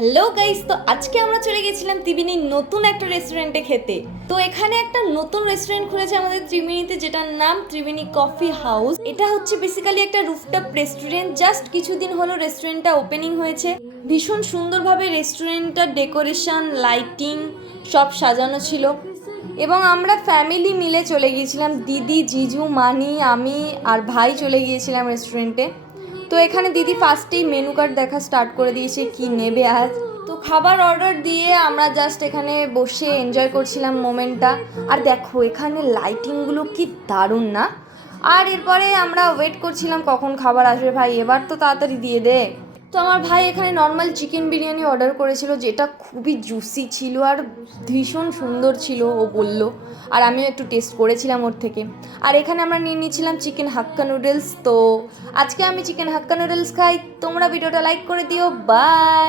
Hello guys, তো আজকে আমরা চলে গেছিলাম ত্রিবেণীর নতুন একটা রেস্টুরেন্টে খেতে। তো এখানে একটা নতুন রেস্টুরেন্ট খুলেছে আমাদের ত্রিবেণীতে, যেটার নাম ত্রিবেণী কফি হাউস। এটা হচ্ছে বেসিক্যালি একটা রুফটপ রেস্টুরেন্ট। জাস্ট কিছুদিন হলো রেস্টুরেন্টটা ওপেনিং হয়েছে। ভীষণ সুন্দরভাবে রেস্টুরেন্টটার ডেকোরেশন, লাইটিং সব সাজানো ছিল এবং আমরা ফ্যামিলি মিলে চলে গিয়েছিলাম। দিদি, জিজু, মানি, আমি আর ভাই চলে গিয়েছিলাম রেস্টুরেন্টে। তো এখানে দিদি ফার্স্টেই মেনু কার্ড দেখা স্টার্ট করে দিয়েছে কি নেবে আজ। তো খাবার অর্ডার দিয়ে আমরা জাস্ট এখানে বসে এনজয় করছিলাম মোমেন্টটা। আর দেখো এখানে লাইটিংগুলো কি দারুণ না। আর এরপরে আমরা ওয়েট করছিলাম কখন খাবার আসবে। ভাই এবার তো তাড়াতাড়ি দিয়ে দে। তো আমার ভাই এখানে নর্মাল চিকেন বিরিয়ানি অর্ডার করেছিল, যেটা খুবই জুসি ছিল আর ভীষণ সুন্দর ছিল ও বলল। আর আমিও একটু টেস্ট করেছিলাম ওর থেকে। আর এখানে আমরা নিয়ে নিয়েছিলাম চিকেন হাক্কা নুডলস। তো আজকে আমি চিকেন হাক্কা নুডলস খাই। তোমরা ভিডিওটা লাইক করে দিও। বাই।